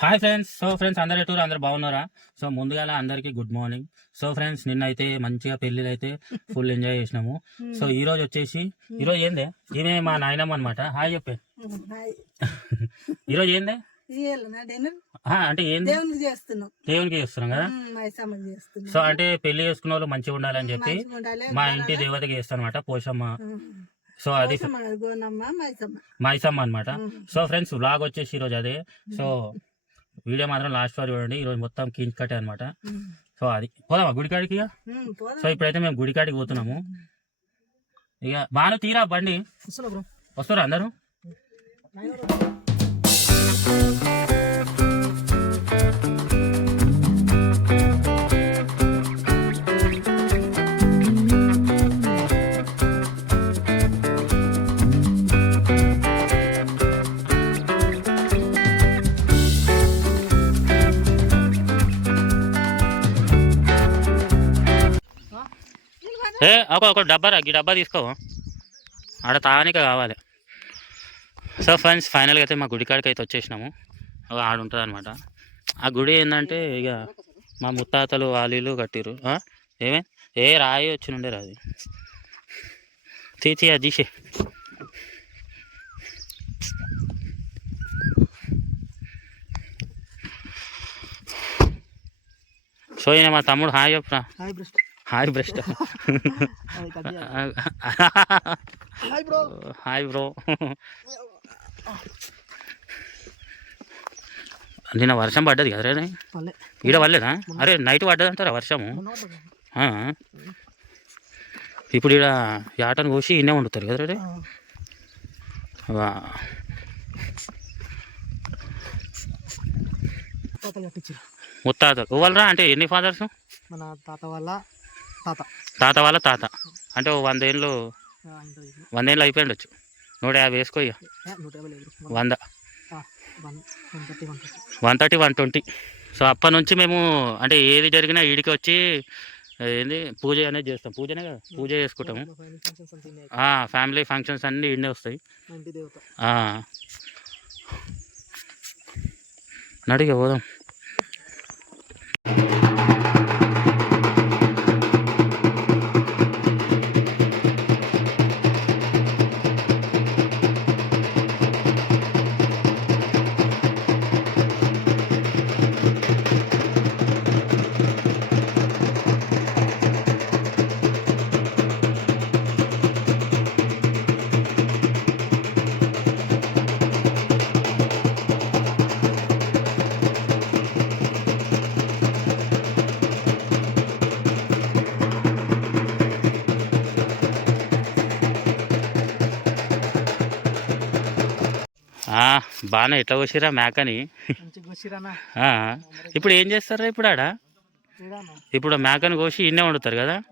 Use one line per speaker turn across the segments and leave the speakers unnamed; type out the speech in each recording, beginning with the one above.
Hi friends so friends అందరు ఎటు అందరు బాగున్నారా? సో ముందుగా అందరికీ గుడ్ మార్నింగ్ సో ఫ్రెండ్స్ నిన్న అయితే మంచిగా పెళ్ళిళ్ళు అయితే ఫుల్ ఎంజాయ్ చేసినాము. సో ఈ రోజు వచ్చేసి ఈ రోజు ఏందే? ఈమె మా నాయనమ్మ అనమాట హాయ్ చెప్పే. ఈ రోజు ఏందే? అంటే ఏంది?
దేవునికి చేస్తున్నాం.
కదా? సో అంటే పెళ్ళి చేసుకున్న వాళ్ళు మంచిగా ఉండాలని చెప్పి మా. ఇంటి దేవతకి చేస్తాను అనమాట పోషమ్మ. సో అది
మైసమ్మ.
అనమాట. సో ఫ్రెండ్స్ వ్లాగ్ వచ్చేసి ఈరోజు అదే. సో వీడియో మాత్రం లాస్ట్ వరకు చూడండి. ఈరోజు మొత్తం కీంచ్ కట్టే అనమాట. సో అది పోదామా గుడికాడికి ఇక. సో ఇప్పుడైతే మేము గుడికాడికి పోతున్నాము. ఇక బాను తీరా బండి. వస్తారా అందరూ? ఒక ఒక డబ్బా రా ఈ డబ్బా తీసుకో. ఆడ తాగానిక కావాలి. సో ఫ్రెండ్స్ ఫైనల్గా అయితే మా గుడి కాడికి అయితే వచ్చేసినాము. ఒక ఆడ ఉంటుంది అనమాట ఆ గుడి ఏంటంటే ఇక మా ముత్తాతలు వాళ్ళు కట్టిరు ఏమే? ఏ రాయి వచ్చి నుండే రాది. తీసి అది తీసే. సో ఈయన మా తమ్ముడు హాయ్ చెప్పురా.
హాయ్ బ్రస్ట్.
హాయ్ బ్రెస్ట్
హాయ్ బ్రో.
హాయ్ బ్రో నిన్న వర్షం పడ్డది కదా రే. ఈడ పడలేదా? అరే నైట్ పడ్డది. అంటారా వర్షము. ఇప్పుడు ఈడ యాటను కోసి ఇన్నే వండుతారు కదా రే? ముత్తాతలు. ఇవ్వాలరా అంటే ఎన్ని ఫాదర్స్?
మన తాత వాళ్ళ తాత.
వాళ్ళ తాత. అంటే ఓ వంద ఏళ్ళు. వంద ఏళ్ళు అయిపోయిండొచ్చు. నూట యాభై వేసుకో ఇక. వంద. One thirty one twenty. So అప్పటి నుంచి మేము అంటే ఏది జరిగినా ఈడికి వచ్చి ఏంది పూజ అనేది చేస్తాం. పూజనే కదా? పూజ చేసుకుంటాము. ఫ్యామిలీ ఫంక్షన్స్ అన్నీ ఈడనే వస్తాయి. నడిగా పోదాం. ఆ, బాగానే ఎట్లా వచ్చిరా మేకని. ఇప్పుడు ఏం చేస్తారా ఇప్పుడు ఆడ? ఇప్పుడు మేకని కోసి ఇన్నే వండుతారు కదా?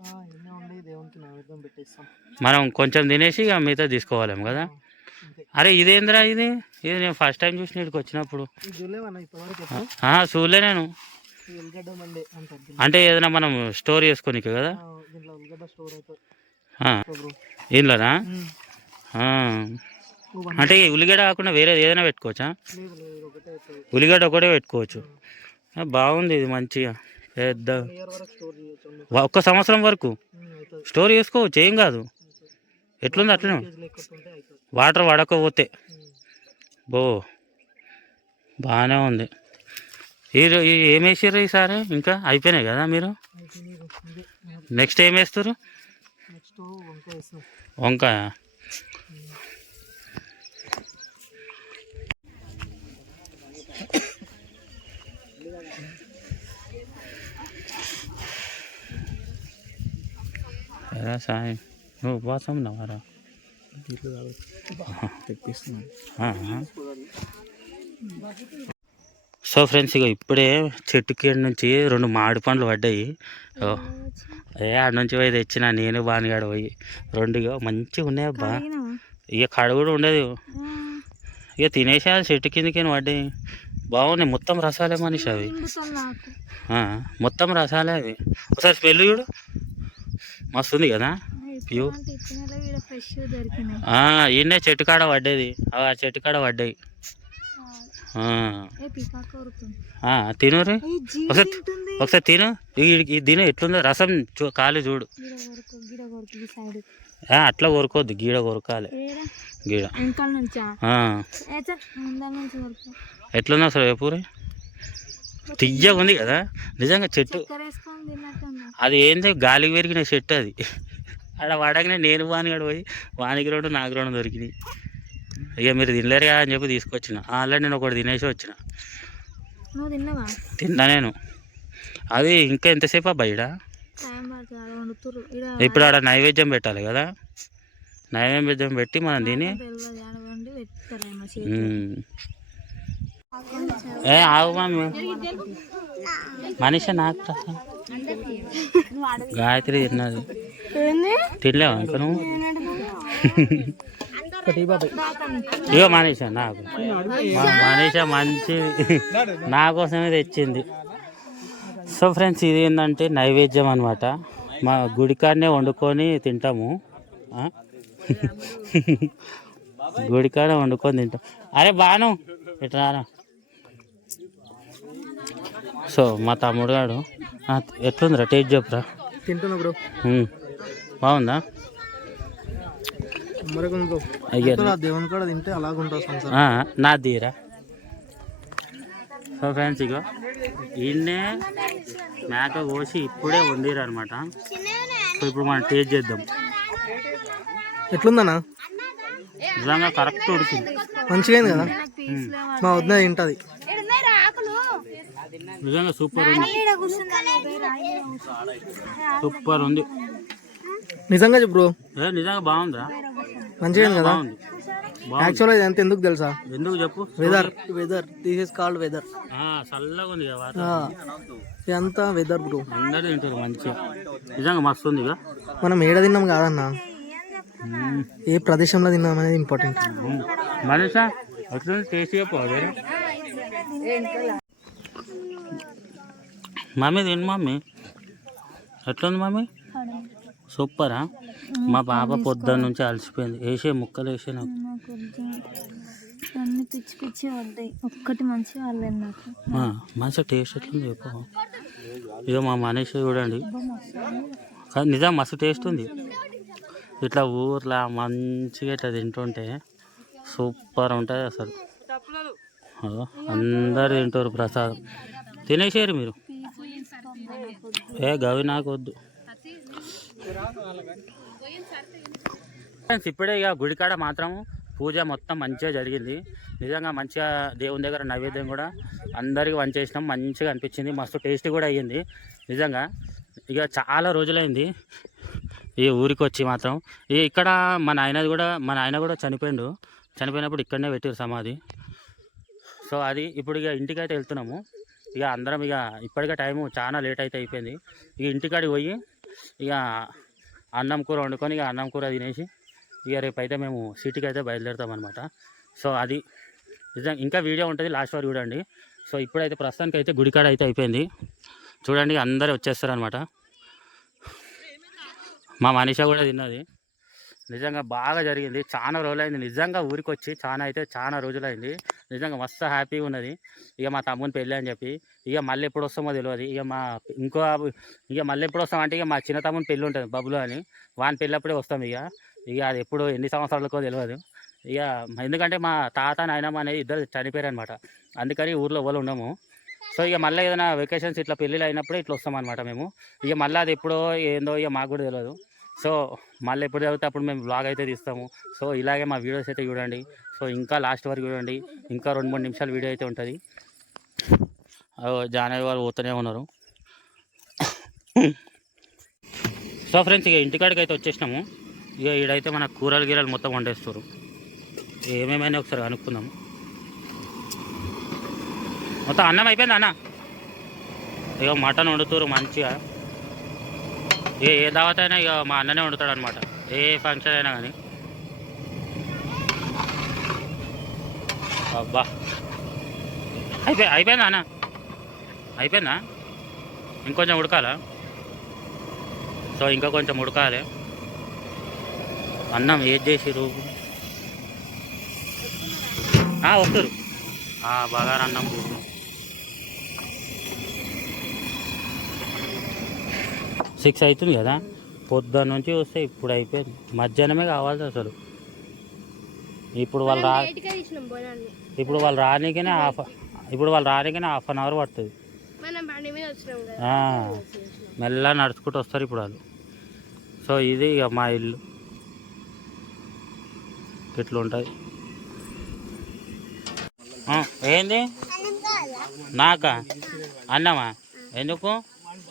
మనం కొంచెం తినేసి ఇక మిగతా తీసుకోవాలేము కదా? అరే ఇదేంద్రా ఇది? ఇది నేను ఫస్ట్ టైం చూసిన ఇక్కడికి వచ్చినప్పుడు. చూడలే నేను. అంటే ఏదైనా మనం స్టోర్ చేసుకోనికి కదా?
ఆ,
అంటే ఈ ఉల్లిగడ్డ కాకుండా వేరే ఏదైనా పెట్టుకోవచ్చా? ఉల్లిగడ్డ ఒకటే పెట్టుకోవచ్చు. బాగుంది ఇది మంచిగా. పెద్ద. ఒక్క సంవత్సరం వరకు? స్టోర్ చేసుకోవచ్చు ఏం కాదు. ఎట్లుంది అట్లనే వాటర్ వాడకపోతే.
ఉమ్.
బో బాగానే ఉంది. ఈ ఏం వేసారు ఈసారి? ఇంకా అయిపోయినాయి కదా మీరు. నెక్స్ట్ ఏం వేస్తారు
వంకాయ వేస్తాం
వంకాయ ఎలా సాయి? నువ్వు ఉపవాసం ఉన్నావారా. సో ఫ్రెండ్స్ ఇక ఇప్పుడే చెట్టు కింద నుంచి రెండు మామిడి పండ్లు పడ్డాయి. ఏ ఆడ నుంచి పోయి తెచ్చిన నేను బానిగాడు పోయి. రెండు ఇగో మంచిగా ఉన్నాయి అబ్బా. ఇక కడ కూడా ఉండదు. ఇక తినేసి చెట్టు కిందకి పడ్డాయి. బాగున్నాయి. మొత్తం రసాలే మనిషి అవి. మొత్తం రసాలే అవి. ఒకసారి స్మెల్ చూడు. మస్తు ఉంది కదా
దొరికినాయి.
ఈయనే చెట్టు కాడ పడ్డది. ఆ చెట్టు కాడ పడ్డాయి.
ఏ జీవి
ఒకసారి ఒకసారి తిను. ఈ- తిను ఎట్లుందో. రసం కాలు చూడు. అట్లా కొరుకోవద్దు గీడ కొరకాలి. గీడ. ఎట్లుంది అసలు వేపూరి తియ్యగా ఉంది కదా. నిజంగా చెట్టు అది ఏంది? గాలికి పెరిగిన చెట్టు అది. ఆడ వాడగానే నేను వానిగాడు పోయి వానికి రెండు నాకు రెండు దొరికినాయి. ఇక మీరు తినలేరు కదా అని చెప్పి తీసుకొచ్చిన. ఆల్రెడీ నేను ఒకటి తినేసి వచ్చిన. తిన్నా నేను. అది ఇంకా ఎంతసేపు
వండుతురు ఈడ
ఇప్పుడు ఆడ నైవేద్యం పెట్టాలి కదా. నైవేద్యం పెట్టి మనం తిని ఏ ఆగు మమ్మీ మనిషి నాకు. గాయత్రి తిన్నది. తినలేవా ఇంకా నువ్వు? ఇగో మనీష నాకు. మనీష మంచి నా కోసమే తెచ్చింది. సో ఫ్రెండ్స్ ఇది ఏంటంటే నైవేద్యం అనమాట మా గుడికాడనే వండుకొని తింటాము? గుడికాడ వండుకొని తింటాం. అరే బాను ఇట్లా సో మా తమ్ముడు గాడు. ఆ, ఎట్లుందిరా టేస్ట్ చెప్పురా?
తింటున్నా బ్రో.
బాగుందా?
దేవుని కూడా తింటే
నా తీరా సో ఫ్రెండ్స్ ఇగో ఈయన్నే మేక కోసి ఇప్పుడే వండిరు అనమాట సో ఇప్పుడు మనం టేస్ట్ చేద్దాం.
ఎట్లుందన్నా?
నిజంగా కరెక్ట్ ఉడికింది.
మంచిగా కదా. మా వద్ద తింటది.
నిజంగా సూపర్ ఉంది. సూపర్ ఉంది.
నిజంగా చెప్పు
నిజంగా బాగుందా?
మంచిగా కదా? యాక్చువల్గా ఇది ఎంత ఎందుకు తెలుసా?
ఎందుకు చెప్పు?
Weather weather this is called weather
ఆ, చల్లగా ఉంది కదా.
ఇదంతా వెదర్ బ్రో?
అందరూ తింటారు మంచిగా. నిజంగా మస్తు ఉంది ఇక
మనం ఏడ తిన్నాం కాదన్నా. ఏ ప్రదేశంలో తిన్నాం అనేది ఇంపార్టెంట్.
మనీషా ఎట్లుంది టేస్ట్ చెప్పు అదే మమ్మీ తిను మమ్మీ ఎట్లుంది మమ్మీ సూపరా? మా పాప పొద్దున్న నుంచి అలసిపోయింది. వేసే ముక్కలు వేసే నాకు.
అన్ని పిచ్చి పిచ్చి పడ్డాయి ఒక్కటి మంచిగా నాకు.
మంచిగా టేస్ట్ ఎట్లుంది చెప్పు. ఇక మా మనీష చూడండి. నిజం మస్తు టేస్ట్ ఉంది. ఇట్లా ఊర్లో మంచిగా ఇట్లా తింటుంటే సూపర్ ఉంటుంది అసలు. అందరు తింటారు ప్రసాదం. తినేసారు మీరు? ఏ గవి నాకు వద్దు ఫ్రెండ్స్ ఇప్పుడే ఇక గుడికాడ మాత్రం పూజ మొత్తం మంచిగా జరిగింది. నిజంగా మంచిగా దేవుని దగ్గర నైవేద్యం కూడా అందరికి వంచేసినాం. మంచిగా అనిపించింది. మస్తు టేస్ట్ కూడా అయ్యింది. నిజంగా ఇక చాలా రోజులైంది ఈ ఊరికి వచ్చి మాత్రం. ఈ ఇక్కడ మన ఆయనది కూడా మన ఆయన కూడా చనిపోయిండు. చనిపోయినప్పుడు ఇక్కడనే పెట్టారు సమాధి. సో అది ఇప్పుడు ఇక ఇంటికి అయితే వెళ్తున్నాము. ఇక అందరం ఇక ఇప్పటికే టైము చాలా లేట్ అయితే అయిపోయింది. ఇక ఇంటికాడికి పోయి ఇక అన్నం కూర వండుకొని ఇక అన్నం కూర తినేసి ఇక రేపు అయితే మేము సిటీకి అయితే బయలుదేరుతాం అనమాట సో అది నిజంగా ఇంకా వీడియో ఉంటుంది లాస్ట్ వరకు చూడండి. సో ఇప్పుడైతే ప్రస్తుతానికి అయితే గుడికాడ అయితే అయిపోయింది. చూడండి అందరూ వచ్చేస్తారనమాట మా మనిష కూడా తిన్నది. నిజంగా బాగా జరిగింది. చాలా రోజులైంది. నిజంగా ఊరికి వచ్చి చాలా అయితే చాలా రోజులైంది. నిజంగా మస్తు హ్యాపీగా ఉన్నది. ఇక మా తమ్ముని పెళ్ళి అని చెప్పి ఇక మళ్ళీ ఎప్పుడు వస్తామో తెలియదు ఇక మా ఇంకో ఇక మళ్ళీ ఎప్పుడు వస్తాం అంటే ఇక మా చిన్న తమ్ముని పెళ్ళి ఉంటుంది బబ్బులు అని. వాని పెళ్ళప్పుడే వస్తాం ఇక. ఇక అది ఎప్పుడు ఎన్ని సంవత్సరాలకో తెలియదు ఇక ఎందుకంటే మా తాత నాయనమ్మ అనేది ఇద్దరు చనిపోయారు అనమాట అందుకని ఊర్లో ఎవరు ఉండము. సో ఇక మళ్ళీ ఏదైనా వెకేషన్స్ ఇట్లా పెళ్ళిళ్ళు అయినప్పుడే ఇట్లా వస్తాం అనమాట మేము. ఇక మళ్ళీ అది ఎప్పుడో ఏందో ఇక మాకు కూడా తెలియదు సో మళ్ళీ ఎప్పుడు జరిగితే అప్పుడు మేము బ్లాగ్ అయితే తీస్తాము. సో ఇలాగే మా వీడియోస్ అయితే చూడండి. సో ఇంకా లాస్ట్ వరకు చూడండి. ఇంకా రెండు మూడు నిమిషాలు వీడియో అయితే ఉంటుంది. జానవి వారు పోతూనే ఉన్నారు. సో ఫ్రెండ్స్ ఇక ఇంటికాడికి అయితే వచ్చేసినాము. ఇక ఈడైతే మన కూరలు గీరలు మొత్తం వండేస్తారు. ఏమేమైనా ఒకసారి కనుక్కుందాము మొత్తం అన్నం అయిపోయింది అన్న? ఇక మటన్ వండుతారు మంచిగా. ఏ ఏ దావత్ అయినా ఇక మా అన్ననే వండుతాడు అనమాట ఏ ఫంక్షన్ అయినా కానీ. అబ్బా. అయిపోయి అయిపోయిందా అన్న? అయిపోయిందా? ఇంకొంచెం ఉడకాలా? సో ఇంకా కొంచెం ఉడకాలి. అన్నం ఏది చేసిరు వస్తారు బాగా బగారా అన్నం. సిక్స్ అవుతుంది కదా. పొద్దున్న నుంచి వస్తే ఇప్పుడు అయిపోయింది. మధ్యాహ్నమే కావాలి అసలు. ఇప్పుడు వాళ్ళు రా ఇప్పుడు వాళ్ళు రానికనే హాఫ్ ఇప్పుడు వాళ్ళు రానికనే హాఫ్ అన్ అవర్ పడుతుంది. మెల్లగా నడుచుకుంటూ వస్తారు ఇప్పుడు వాళ్ళు. సో ఇది ఇక మా ఇల్లు. ఇట్లా ఉంటుంది. ఏంది? నాకా? అన్నమా? ఎందుకు?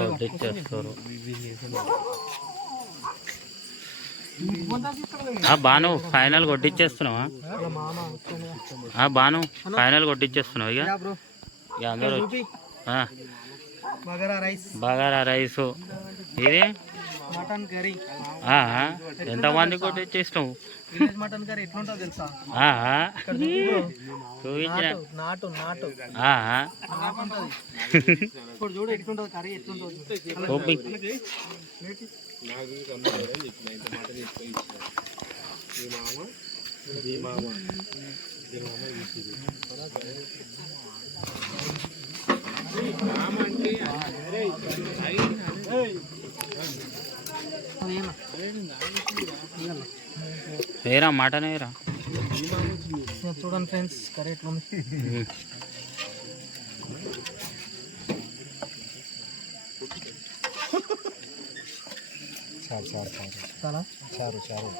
వడ్డిచ్చేస్తారు బాను ఫైనల్ కొట్టించేస్తున్నావా ఆ బాను ఫైనల్ కొట్టించేస్తున్నావు ఇక? ఇక అందరూ
బగారా రైసు.
ఇది?
మటన్ కర్రీ
ఆ, ఎంతమంది కొట్టించేసినావు
విలేజ్ మటన్ కర్రీ ఎట్లుంటుందో తెలుసా.
చూపించిన
నాటు నాటు
ఆ,
నాటు ఉంటుంది ఇప్పుడు చూడు ఎట్లుంటుంది కర్రీ ఎట్లుంటుంది
చూపి
అదేనా
వేరా మటన్ వేరా
చూడండి ఫ్రెండ్స్ కర్రీ ఎట్లుంది
ఉమ్.
చాలా
చారు చారు